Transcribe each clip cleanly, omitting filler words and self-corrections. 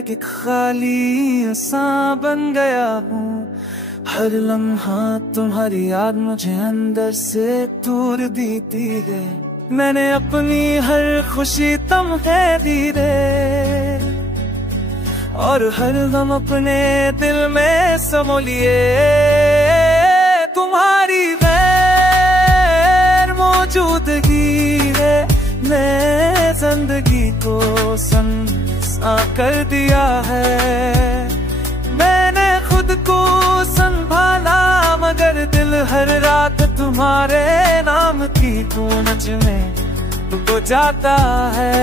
कि खाली सा बन गया हूँ। हर लम्हा तुम्हारी याद मुझे अंदर से दूर देती है। मैंने अपनी हर खुशी तुम्हें दी रे, और हर गम अपने दिल में समो लिए। तुम्हारी गैर मौजूदगी है मैं जिंदगी को सा कर दिया है। मैंने खुद को संभाला मगर दिल हर रात तुम्हारे नाम की गूंज में तो जाता है।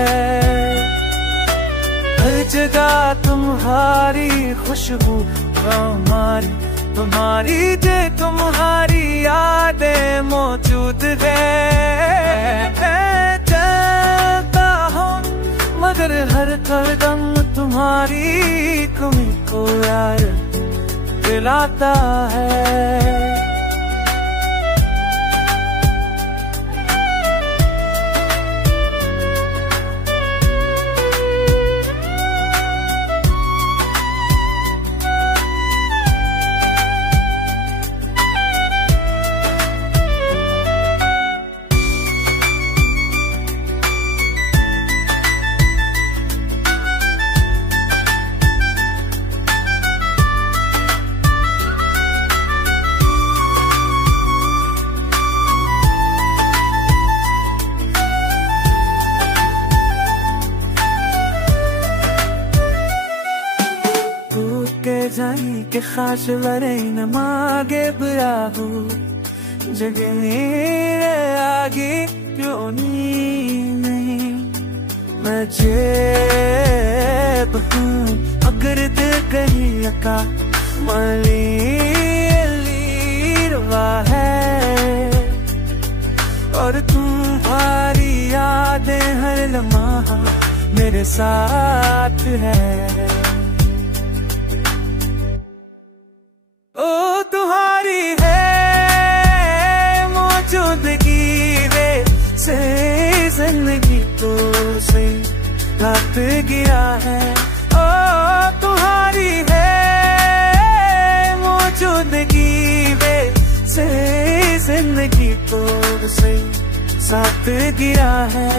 हर जगह तुम्हारी खुशबू हमारी, तुम्हारी जे तुम्हारी यादें मौजूद है। चलता हूँ मगर हर कदम तुम्हारी कमी को यार दिलाता है। जानी के खास वरे न मागे बुराहू जगह मेरे आगे क्यों नहीं। मैं जेब हूँ अगर दिल कहीं लगा मलीरवा है, और तुम्हारी यादें हर लम्हा मेरे साथ है। ओ तुम्हारी है मौजूदगी रे से जिंदगी को से रात गिरा है। ओ तुम्हारी है मौजूदगी रे से जिंदगी को से साथ गिरा है।